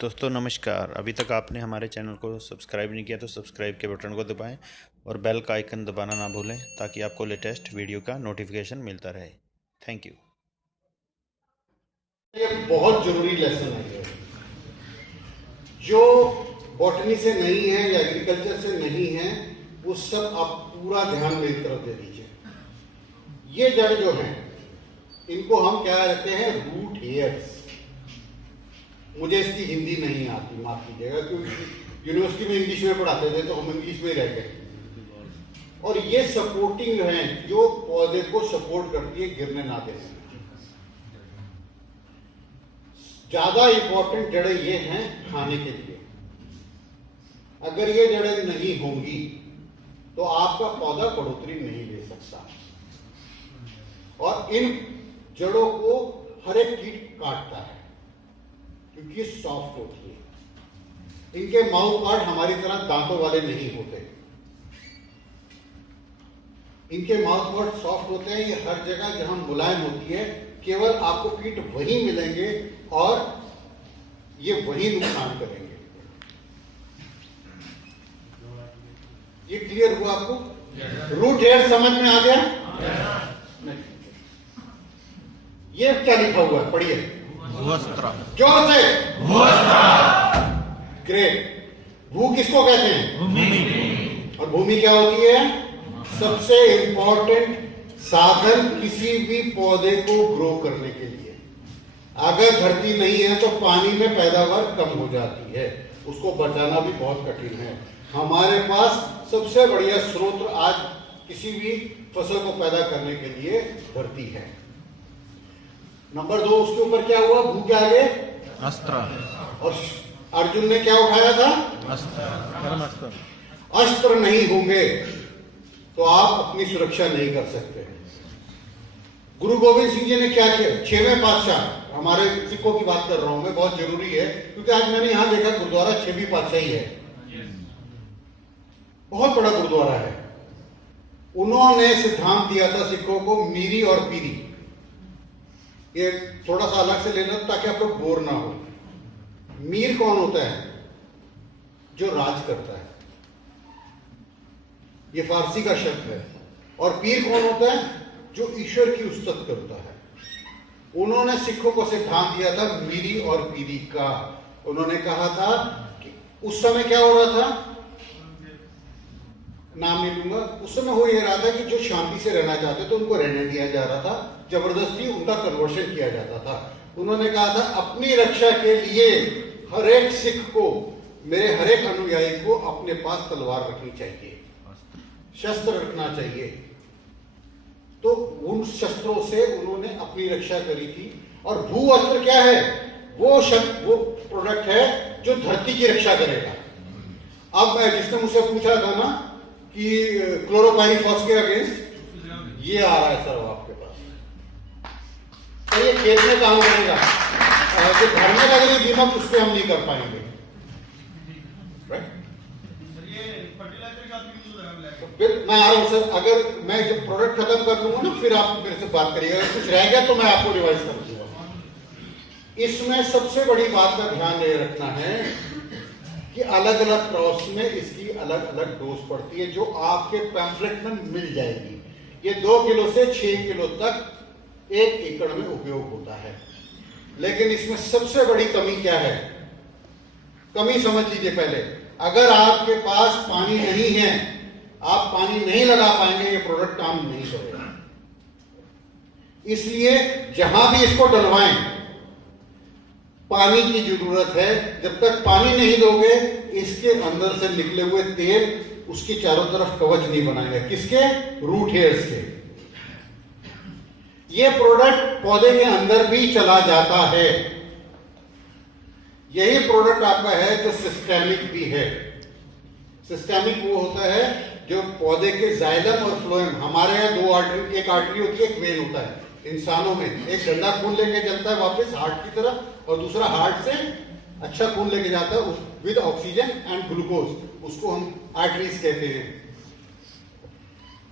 दोस्तों नमस्कार। अभी तक आपने हमारे चैनल को सब्सक्राइब नहीं किया तो सब्सक्राइब के बटन को दबाएं और बेल का आइकन दबाना ना भूलें ताकि आपको लेटेस्ट वीडियो का नोटिफिकेशन मिलता रहे। Thank you. ये बहुत जरूरी लेसन है जो बॉटनी से नहीं है या एग्रीकल्चर से नहीं है, वो सब आप पूरा ध्यान मेरी तरफ दे दीजिए। ये जड़ जो है इनको हम क्या कहते हैं, रूट हेयर्स। मुझे इसकी हिंदी नहीं आती, माफ कीजिएगा, क्योंकि यूनिवर्सिटी में इंग्लिश में पढ़ाते थे तो हम इंग्लिश में रह गए। और ये सपोर्टिंग है जो पौधे को सपोर्ट करती है गिरने ना देने। ज्यादा इंपॉर्टेंट जड़ें ये हैं खाने के लिए। अगर ये जड़ें नहीं होंगी तो आपका पौधा बढ़ोतरी नहीं ले सकता। और इन जड़ों को हर एक कीट काटता है क्योंकि ये सॉफ्ट होती है। इनके माउथ पार्ट हमारी तरह दांतों वाले नहीं होते। इनके माउथ पार्ट सॉफ्ट होते हैं। ये हर जगह जहां मुलायम होती है केवल आपको कीट वही मिलेंगे और ये वही नुकसान करेंगे। ये क्लियर हुआ आपको? रूट हेयर समझ में आ गया? ये क्या लिखा हुआ है, पढ़िए। जोर से। ग्रेट। भू किसको कहते हैं? भूमि। और भूमि क्या होती है? सबसे इंपॉर्टेंट साधन किसी भी पौधे को ग्रो करने के लिए। अगर धरती नहीं है तो पानी में पैदावार कम हो जाती है, उसको बचाना भी बहुत कठिन है। हमारे पास सबसे बढ़िया स्रोत आज किसी भी फसल को पैदा करने के लिए धरती है। नंबर 2, उसके ऊपर क्या हुआ? भू के आगे अस्त्र। और अर्जुन ने क्या उठाया था? अस्त्र। अस्त्र नहीं होंगे तो आप अपनी सुरक्षा नहीं कर सकते। गुरु गोविंद सिंह जी ने क्या किया? 6वें पातशाह, हमारे सिखों की बात कर रहा हूं मैं, बहुत जरूरी है क्योंकि आज मैंने यहां देखा गुरुद्वारा 6वीं पातशाही है, बहुत बड़ा गुरुद्वारा है। उन्होंने सिद्धांत दिया था सिखों को, मीरी और पीरी। ये थोड़ा सा अलग से लेना ताकि आप लोग बोर ना हो। मीर कौन होता है? जो राज करता है, ये फारसी का शब्द है। और पीर कौन होता है? जो ईश्वर की उस्तत करता है। उन्होंने सिखों को सिद्धांत दिया था मीरी और पीरी का। उन्होंने कहा था कि उस समय क्या हो रहा था, नाम नहीं लूंगा, उस समय हो ये रहा था कि जो शांति से रहना चाहते थे उनको रहने दिया जा रहा था, जबरदस्ती उनका कन्वर्शन किया जाता था। उन्होंने कहा था अपनी रक्षा के लिए हर एक सिख को, मेरे हर एक अनुयायी को अपने पास तलवार रखनी चाहिए, शस्त्र रखना चाहिए। तो उन शस्त्रों से उन्होंने अपनी रक्षा करी थी। और भू अस्त्र क्या है? वो प्रोडक्ट है जो धरती की रक्षा करेगा। अब मैं, जिसने मुझसे पूछा था ना कि क्लोरोपाइरीफॉस के अगेंस्ट, ये आ रहा है सर आपके पास। तो ये खेत में काम करेगा, जो घर में लग रही दीमक उस पर हम नहीं कर पाएंगे। फिर मैं आ रहा हूं सर, अगर मैं जब प्रोडक्ट खत्म कर लूंगा ना फिर आप मेरे से बात करिएगा। अगर कुछ रह गया तो मैं आपको रिवाइज कर दूंगा। इसमें सबसे बड़ी बात का ध्यान ये रखना है कि अलग अलग क्रॉस में इसकी अलग अलग डोज पड़ती है, जो आपके पैम्फलेट में मिल जाएगी। ये 2 किलो से 6 किलो तक 1 एकड़ में उपयोग होता है। लेकिन इसमें सबसे बड़ी कमी क्या है? कमी समझ लीजिए पहले। अगर आपके पास पानी नहीं है, आप पानी नहीं लगा पाएंगे, ये प्रोडक्ट काम नहीं करेगा। इसलिए जहां भी इसको डलवाएं पानी की जरूरत है। जब तक पानी नहीं दोगे इसके अंदर से निकले हुए तेल उसके चारों तरफ कवच नहीं बनाएगा। किसके? रूट हेयर्स के। ये प्रोडक्ट पौधे के अंदर भी चला जाता है। यही प्रोडक्ट आपका है जो सिस्टेमिक भी है। सिस्टेमिक वो होता है जो पौधे के जाइलम और फ्लोएम, हमारे यहाँ 2 आर्टरी, एक आर्टरी होती है, एक वेन होता है। इंसानों में एक गंदा खून लेके चलता है वापस हार्ट की तरफ, और दूसरा हार्ट से अच्छा खून लेके जाता है विद ऑक्सीजन एंड ग्लूकोज, उसको हम आर्टरीज कहते हैं।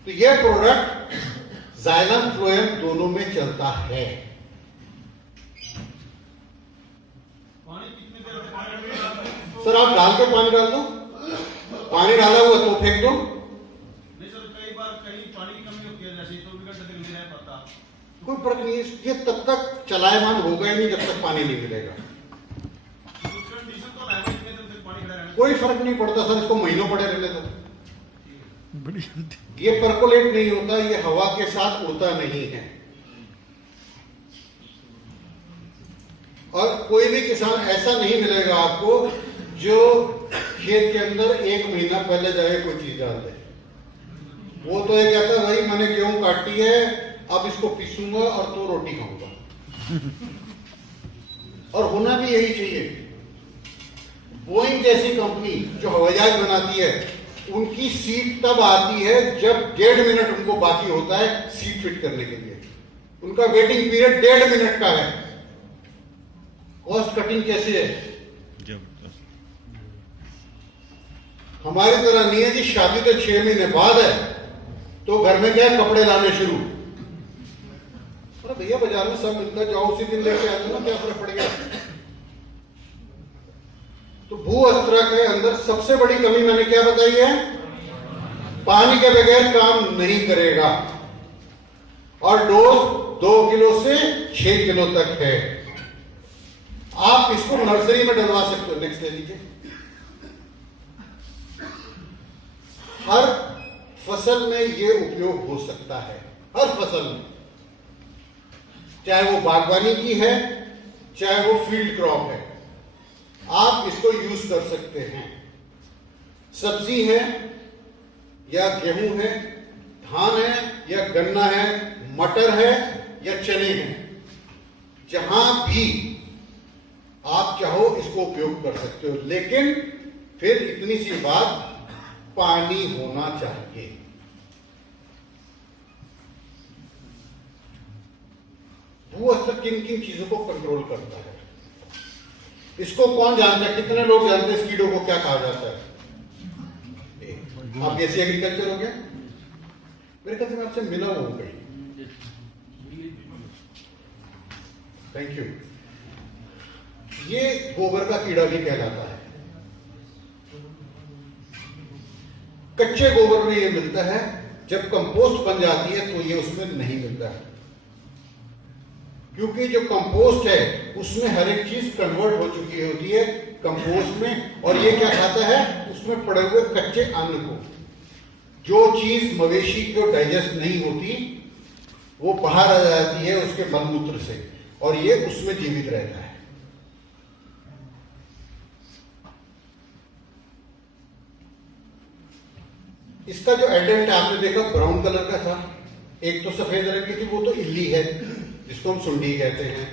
तो यह प्रोडक्ट जाइलम फ्लोएम दोनों में चलता है। पानी कितनी देर सर आप डाल के पानी डाल दो, पानी डाला हुआ तो फेंक दो। नहीं सर, कई बार कहीं पानी की कमी होती है, जैसे 24 घंटे तक नहीं रह पाता। कोई फर्क नहीं है, ये तब तक चलायमान होगा ही नहीं जब तक पानी नहीं मिलेगा। कंडीशन तो है, इतने दिन तक पानी खड़ा रहना। कोई फर्क नहीं पड़ता सर, इसको महीनों पड़े रहने दो। ये परकोलेट नहीं होता, ये हवा के साथ उड़ता नहीं है। और कोई भी किसान ऐसा नहीं मिलेगा आपको जो खेत के अंदर 1 महीना पहले जाके कोई चीज डाल दे। वो तो ये कहता है भाई मैंने गेहूं काटी है, अब इसको पीसूंगा और तो रोटी खाऊंगा। और होना भी यही चाहिए। बोइंग जैसी कंपनी जो हवाई जहाज बनाती है, उनकी सीट तब आती है जब 1.5 मिनट उनको बाकी होता है सीट फिट करने के लिए। उनका वेटिंग पीरियड 1.5 मिनट का है। कॉस्ट कटिंग कैसे है? हमारी तरह नहीं है जी, शादी तो 6 महीने बाद है तो घर में क्या है, कपड़े लाने शुरू। अरे भैया बाजार में सब मिलता है, जाओ उसी दिन लेके आते ना, क्या फर्क पड़ गया। तो भू अस्त्र के अंदर सबसे बड़ी कमी मैंने क्या बताई है? पानी के बगैर काम नहीं करेगा। और डोज 2 किलो से 6 किलो तक है। आप इसको नर्सरी में डलवा सकते हो। नेक्स्ट ले लीजिए। हर फसल में ये उपयोग हो सकता है, हर फसल में, चाहे वो बागवानी की है चाहे वो फील्ड क्रॉप है, आप इसको यूज कर सकते हैं। सब्जी है या गेहूं है, धान है या गन्ना है, मटर है या चने हैं, जहां भी आप चाहो इसको उपयोग कर सकते हो। लेकिन फिर इतनी सी बात, पानी होना चाहिए। भू अस्त्र किन किन चीजों को कंट्रोल करता है, इसको कौन जानता है? कितने लोग जानते हैं इस कीड़ों को क्या कहा जाता है? आप बीएससी एग्रीकल्चर हो गया? मेरे ख्याल से मैं आपसे मिला हूं कहीं। Thank you. ये गोबर का कीड़ा भी कहलाता है। कच्चे गोबर में ये मिलता है, जब कंपोस्ट बन जाती है तो ये उसमें नहीं मिलता है, क्योंकि जो कंपोस्ट है उसमें हर एक चीज कन्वर्ट हो चुकी होती है कंपोस्ट में। और ये क्या खाता है? उसमें पड़े हुए कच्चे अन्न को। जो चीज मवेशी को डाइजेस्ट नहीं होती वो बाहर आ जाती है उसके मलमूत्र से, और ये उसमें जीवित रहता है। इसका जो एडल्ट आपने देखा ब्राउन कलर का था, एक तो सफेद रंग की थी, वो तो इल्ली है जिसको हम सुंडी कहते हैं,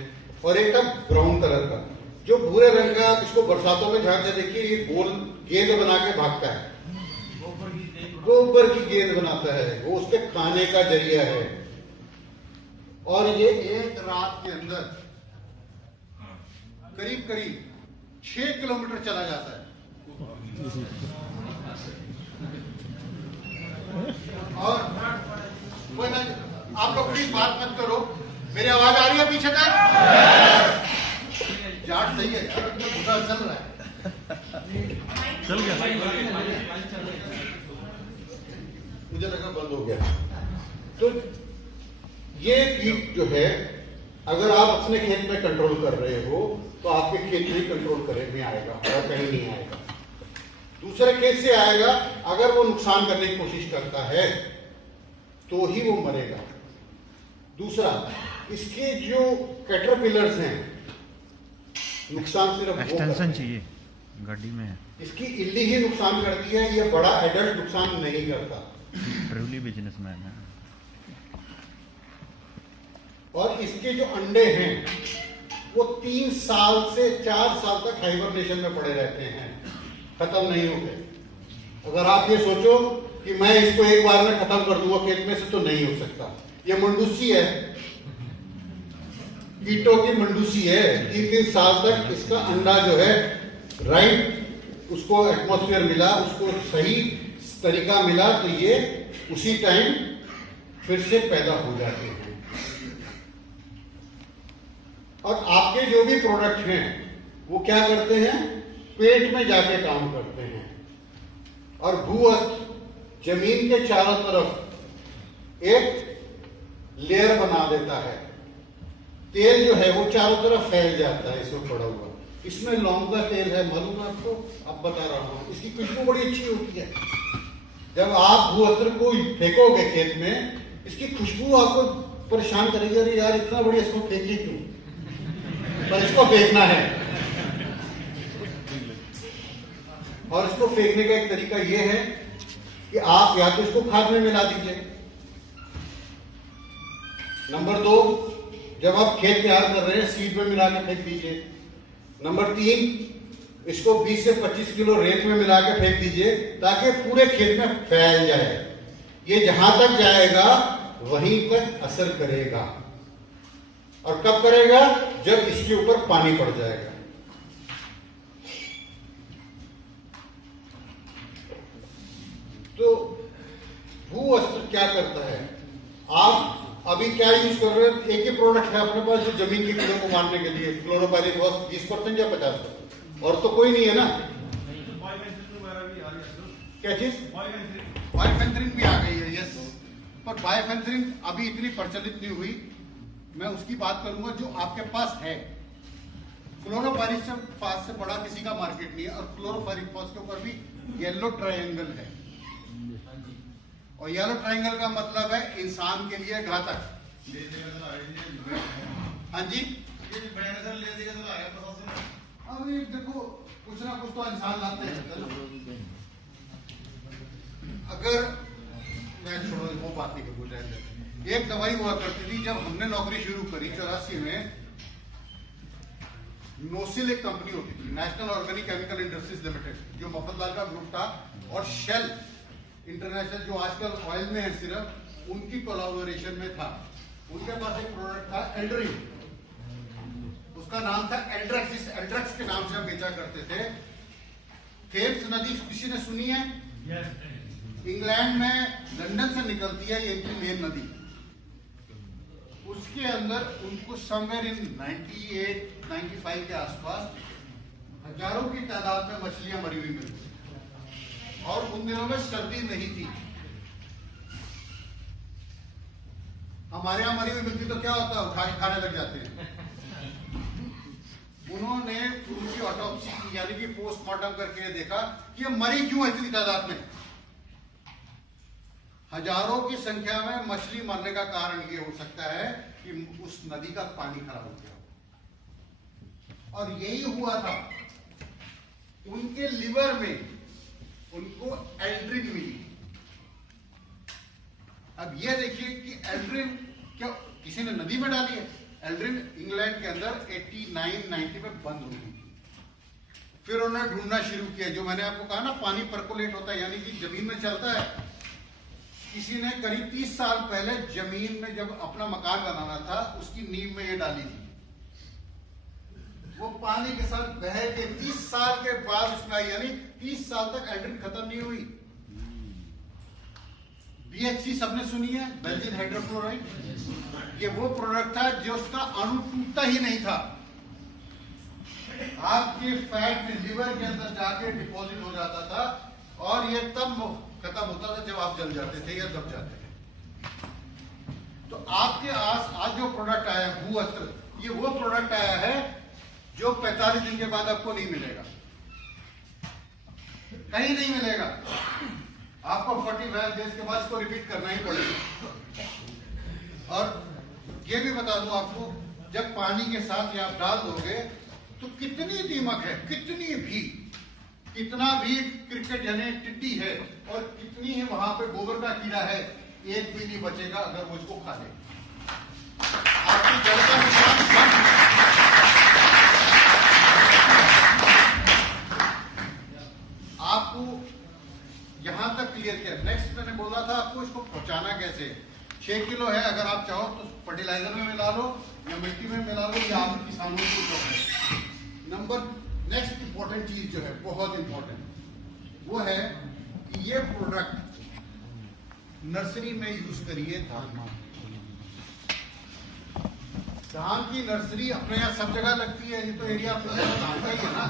और एक था ब्राउन कलर का जो भूरे रंग का। इसको बरसातों में ध्यान से देखिए, ये गोल गेंद बना के भागता है, गोबर की गेंद बनाता है, वो उसके खाने का जरिया है। और ये एक रात के अंदर करीब करीब 6 किलोमीटर चला जाता है। और आप लोग प्लीज बात मत करो, मेरी आवाज आ रही है पीछे तक? जाट सही है, बुरा चल रहा है, चल गया, मुझे लगा बंद हो गया। तो ये कीट जो है, अगर आप अपने खेत में कंट्रोल कर रहे हो तो आपके खेत में कंट्रोल करने में आएगा और कहीं नहीं आएगा। दूसरे खेत से आएगा, अगर वो नुकसान करने की कोशिश करता है तो ही वो मरेगा। दूसरा, इसके जो कैटरपिलर्स हैं, नुकसान सिर्फ एक्सटेंशन चाहिए गाड़ी में, इसकी इल्ली ही नुकसान करती है, ये बड़ा एडल्ट नुकसान नहीं करता। ट्रूली बिजनेसमैन है। और इसके जो अंडे हैं वो 3 साल से 4 साल तक हाइबरनेशन में पड़े रहते हैं, खत्म नहीं होते। अगर आप ये सोचो कि मैं इसको एक बार में खत्म कर दूंगा खेत में से, तो नहीं हो सकता। ये मंडूसी है, कीटों की मंडूसी है। 3-3 साल तक इसका अंडा जो है, राइट उसको एटमॉस्फेयर मिला, उसको सही तरीका मिला, तो ये उसी टाइम फिर से पैदा हो जाते हैं। और आपके जो भी प्रोडक्ट हैं वो क्या करते हैं? पेट में जाके काम करते हैं। और भूअस्त्र जमीन के चारों तरफ एक लेयर बना देता है। तेल जो है वो चारों तरफ फैल जाता है इसमें पड़ा हुआ। इसमें लौंग का तेल है, मालूम है आपको? अब बता रहा हूं, इसकी खुशबू बड़ी अच्छी होती है। जब आप भूअस्त्र को फेंकोगे खेत में, इसकी खुशबू आपको परेशान करेगी, अरे यार इतना बढ़िया, इसको फेंके क्यों? पर इसको फेंकना है। और इसको फेंकने का एक तरीका यह है कि आप या तो इसको खाद में मिला दीजिए। नंबर 2, जब आप खेत तैयार कर रहे हैं सीड में मिला के फेंक दीजिए। नंबर 3, इसको 20 से 25 किलो रेत में मिला के फेंक दीजिए ताकि पूरे खेत में फैल जाए। ये जहां तक जाएगा वहीं तक असर करेगा। और कब करेगा? जब इसके ऊपर पानी पड़ जाएगा। तो भूअस्त्र क्या करता है? आप अभी क्या यूज कर रहे हैं? एक ही प्रोडक्ट है अपने पास जो जमीन के कीड़ों को मारने के लिए, क्लोरोपाइरीफॉस 20% या 50%, और तो कोई नहीं है ना। क्या चीज? बाइफेंथ्रिन भी आ गई है, यस। पर बाइफेंथ्रिन अभी इतनी प्रचलित नहीं हुई। मैं उसकी बात करूंगा जो आपके पास है। क्लोरोपाइरीफॉस से बड़ा किसी का मार्केट नहीं है। और क्लोरोपाइरीफॉस के ऊपर भी येलो ट्रायंगल है। और येलो ट्रायंगल का मतलब है इंसान के लिए घातक। हाँ जी, अभी देखो कुछ ना कुछ तो इंसान लाते हैं। अगर मैं छोड़ो, वो बात नहीं करूँ। एक दवाई हुआ करती थी जब हमने नौकरी शुरू करी 84 में। नोसिल एक कंपनी होती थी, national organic chemical industries limited, जो मफतलाल का ग्रुप था। और शेल इंटरनेशनल जो आजकल ऑयल में है सिर्फ, उनकी कोलैबोरेशन में था। उनके पास एक प्रोडक्ट था एल्ड्रिन, उसका नाम था एल्ड्रेक्स। एल्ड्रेक्स के नाम से हम बेचा करते थे। थेम्स नदी किसी ने सुनी है? इंग्लैंड में लंदन से निकलती है ये मेन नदी। उसके अंदर उनको समवेयर इन 98-95 के आसपास हजारों की तादाद में मछलियां मरी हुई मिलती। और उन दिनों में सर्दी नहीं थी। हमारे यहां मरी हुई मिलती तो क्या होता है, उठा के खाने लग जाते हैं। उन्होंने उनकी ऑटोप्सी की, यानी कि पोस्टमार्टम करके देखा कि ये मरी क्यों है इतनी तादाद में। हजारों की संख्या में मछली मरने का कारण ये हो सकता है कि उस नदी का पानी खराब हो गया। और यही हुआ था, उनके लिवर में उनको एल्ड्रिन मिली। अब ये देखिए कि एल्ड्रिन क्या किसी ने नदी में डाली है? एल्ड्रिन इंग्लैंड के अंदर 89-90 में बंद हो गई। फिर उन्होंने ढूंढना शुरू किया, जो मैंने आपको कहा ना पानी परकोलेट होता है, यानी कि जमीन में चलता है। किसी ने करीब 30 साल पहले जमीन में जब अपना मकान बनाना था, उसकी नींव में ये डाली थी। वो पानी के साथ बह के 30 साल के बाद उसमें आई, यानी 30 साल तक एल्ड्रिन खत्म नहीं हुई। BHC सबने सुनी है, बेंजीन हाइड्रोक्लोराइड। ये वो प्रोडक्ट था जो उसका अणु टूटता ही नहीं था। आपके फैट में लिवर के अंदर जाके डिपॉजिट हो जाता था। और ये तब खत्म होता था जब आप जल जाते थे या दब जाते थे। तो आपके आज जो प्रोडक्ट आया भूअस्त्र, ये वो प्रोडक्ट आया है जो 45 दिन के बाद आपको नहीं मिलेगा, कहीं नहीं मिलेगा। आपको 45 डेज के बाद इसको रिपीट करना ही पड़ेगा। और ये भी बता दूं आपको, जब पानी के साथ ये आप डाल दोगे तो कितनी दीमक है, कितना भी क्रिकेट यानी टिड्डी है, और कितनी ही वहां पे गोबर का कीड़ा है, एक भी नहीं बचेगा अगर वो इसको खा ले। आपकी जड़ का नुकसान आपको यहां तक क्लियर किया। नेक्स्ट मैंने बोला था आपको इसको पहुंचाना कैसे। 6 किलो है, अगर आप चाहो तो फर्टिलाइजर में मिला लो या मिट्टी में मिला लो, या आप किसानों को। नंबर नेक्स्ट इंपॉर्टेंट चीज जो है, बहुत इंपॉर्टेंट, वो है कि ये प्रोडक्ट नर्सरी में यूज करिए। धान की नर्सरी अपने यहाँ सब जगह लगती है, ये तो एरिया आपको धान का ही है ना।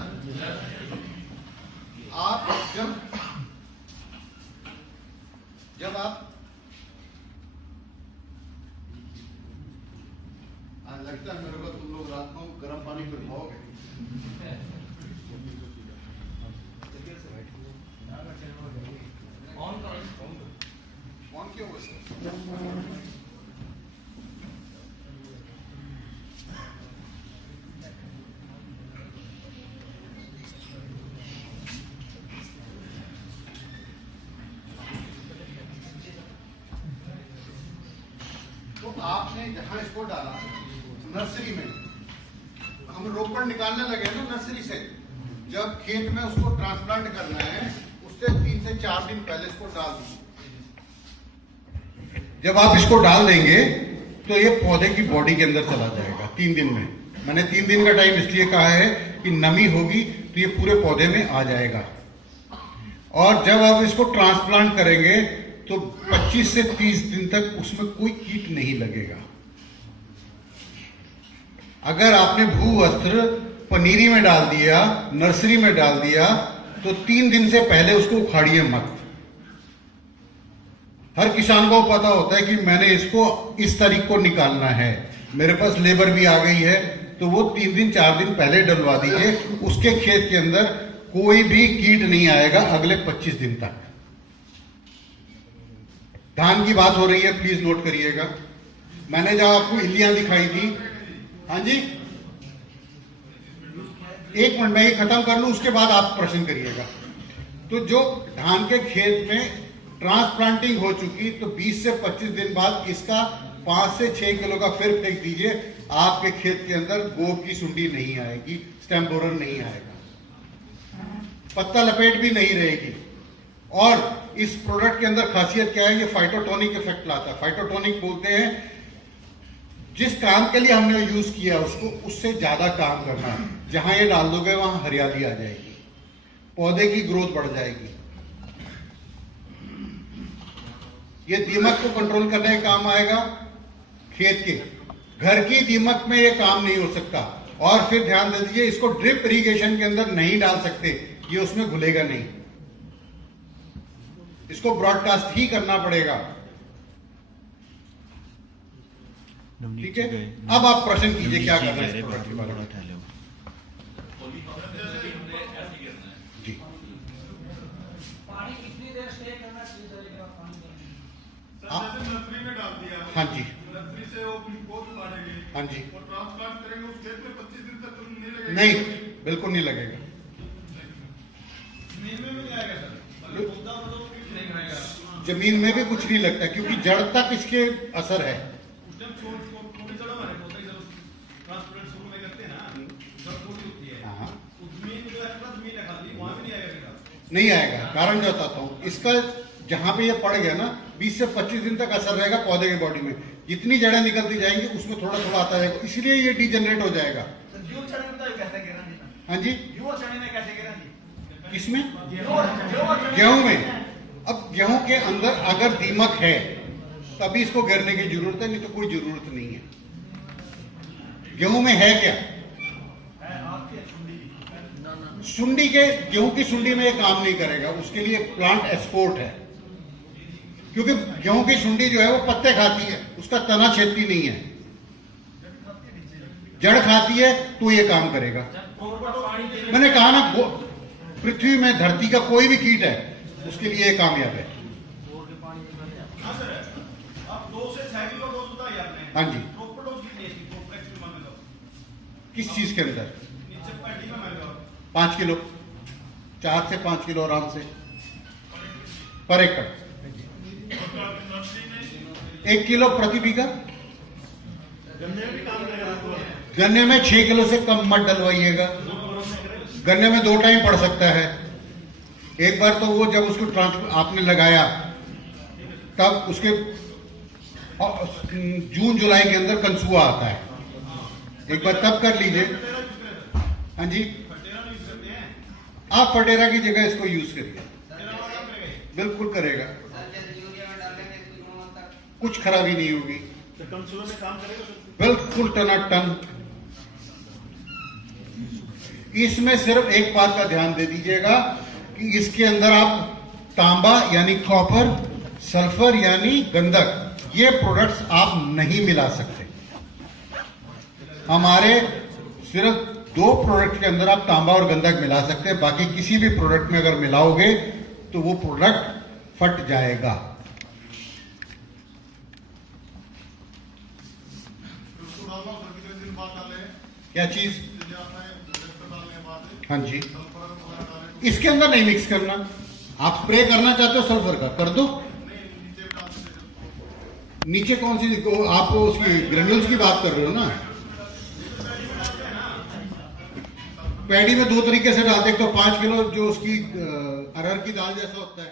जब आप लगता है मेरे को तुम लोग रात को गर्म पानी पिलवाओगे। ऑन क्यों हुआ सर? तो आपने जहां इसको डाला नर्सरी में, हम रोपड़ निकालने लगे ना नर्सरी से, जब खेत में उसको ट्रांसप्लांट करना है उससे 3 से 4 दिन पहले इसको डाल दीजिए। जब आप इसको डाल देंगे तो ये पौधे की बॉडी के अंदर चला जाएगा 3 दिन में। मैंने 3 दिन का टाइम इसलिए कहा है कि नमी होगी तो ये पूरे पौधे में आ जाएगा। और जब आप इसको ट्रांसप्लांट करेंगे तो 25 से 30 दिन तक उसमें कोई कीट नहीं लगेगा। अगर आपने भू वस्त्र पनीरी में डाल दिया, नर्सरी में डाल दिया, तो 3 दिन से पहले उसको उखाड़िए मत। हर किसान को पता होता है कि मैंने इसको इस तारीख को निकालना है, मेरे पास लेबर भी आ गई है, तो वो 3 दिन 4 दिन पहले डलवा दीजिए। उसके खेत के अंदर कोई भी कीट नहीं आएगा अगले 25 दिन तक। धान की बात हो रही है, प्लीज नोट करिएगा। मैंने जब आपको इल्लियां दिखाई थी, हाँ जी, 1 मिनट में ये खत्म कर लूं, उसके बाद आप प्रश्न करिएगा। तो जो धान के खेत में ट्रांसप्लांटिंग हो चुकी, तो 20 से 25 दिन बाद इसका 5 से 6 किलो का फिर फेंक दीजिए। आपके खेत के अंदर गोब की सुंडी नहीं आएगी, स्टेम बोरर नहीं आएगा, पत्ता लपेट भी नहीं रहेगी। और इस प्रोडक्ट के अंदर खासियत क्या है, ये फाइटोटोनिक इफेक्ट लाता है। फाइटोटोनिक बोलते हैं जिस काम के लिए हमने यूज किया उसको उससे ज्यादा काम करना है। जहां ये डाल दोगे वहां हरियाली आ जाएगी, पौधे की ग्रोथ बढ़ जाएगी। ये दीमक को कंट्रोल करने का काम आएगा। खेत के घर की दीमक में ये काम नहीं हो सकता। और फिर ध्यान दे दीजिए, इसको ड्रिप इरिगेशन के अंदर नहीं डाल सकते, ये उसमें घुलेगा नहीं, इसको ब्रॉडकास्ट ही करना पड़ेगा। ठीक है, अब आप प्रश्न कीजिए क्या करना है इस प्रोडक्ट के बारे में। जी, पानी कितनी देर स्टे करना चाहिए सर? एक बार पानी जैसे नर्सरी में डाल दिया, हाँ जी, नर्सरी से वो ग्लूकोज उतारेंगे, हाँ जी, और ट्रांसप्लांट करेंगे, उस खेत में 25 दिन तक नहीं लगेगा? नहीं, बिल्कुल नहीं लगेगा। जमीन में भी नहीं आएगा सर? मतलब पौधा मतलब कीट नहीं खाएगा? जमीन में भी कुछ नहीं लगता, क्योंकि जड़ तक इसके असर है। उस टाइम छोटी जड़ हमारे पौधे जब ट्रांसप्लांट शुरू में करते हैं ना, जड़ छोटी होती है, हाँ, उस जमीन जो एक्स्ट्रा जमीन है खाली, वहां भी नहीं आएगा सीधा? नहीं आएगा। कारण जो बताता हूँ, इसका जहां पे ये पड़ गया ना, 20 से 25 दिन तक असर रहेगा पौधे की बॉडी में। जितनी जड़ें निकलती जाएंगी उसमें थोड़ा थोड़ा आता जाएगा, इसलिए ये डिजेनरेट हो जाएगा। हाँ जी, किसमें? गेहूं में। अब गेहूं के अंदर अगर दीमक है तभी इसको गिरने की जरूरत है, नहीं तो कोई जरूरत नहीं है। गेहूं में है क्या? सुंडी के, गेहूं की सुंडी में ये काम नहीं करेगा, उसके लिए प्लांट एक्सपोर्ट है। क्योंकि गेहूं की सुंडी जो है वो पत्ते खाती है, उसका तना छेदती नहीं है, जड़ खाती है, तो ये काम करेगा। मैंने कहा ना, पृथ्वी में धरती का कोई भी कीट है उसके लिए ये कामयाब है। हाँ सर, अब 2 से 6 किलो डोज बताई आपने। हाँ जी। प्रॉपर डोज कितनी है इसकी? प्रॉपर एक्सपेरिमेंट में तो किस चीज के अंदर? नीचे पैडी में मारेगा 5 किलो, 4 से 5 किलो आराम से पर एकड़। 1 किलो प्रति बीघा। गन्ने में 6 किलो से कम मत डलवाइएगा। गन्ने में 2 टाइम पड़ सकता है। एक बार तो वो जब उसको आपने लगाया तब उसके जून जुलाई के अंदर कंसुआ आता है, एक बार तब कर लीजिए। हाँ जी, आप फटेरा की जगह इसको यूज करिए, बिल्कुल करेगा, कुछ खराबी नहीं होगी, बिल्कुल टनाटन। इसमें सिर्फ एक बात का ध्यान दे दीजिएगा, कि इसके अंदर आप तांबा यानी कॉपर, सल्फर यानी गंधक, ये प्रोडक्ट्स आप नहीं मिला सकते। हमारे सिर्फ 2 प्रोडक्ट के अंदर आप तांबा और गंधक मिला सकते हैं, बाकी किसी भी प्रोडक्ट में अगर मिलाओगे तो वो प्रोडक्ट फट जाएगा। उसको डालना सर कितने दिन बाद डालें? क्या चीज? जैसे आपने ट्रैक्टर डालने के बाद हाँ जी, सल्फर वगैरह डालें इसके अंदर नहीं मिक्स करना। आप स्प्रे करना चाहते हो सल्फर का, कर दो। नहीं, नीचे डाल देते। नीचे कौन सी, आप उसकी ग्रेन्यूल्स की बात कर रहे हो ना? पैडी में 2 तरीके से डालते हैं, एक तो 5 किलो जो उसकी अरहर की दाल जैसा होता है,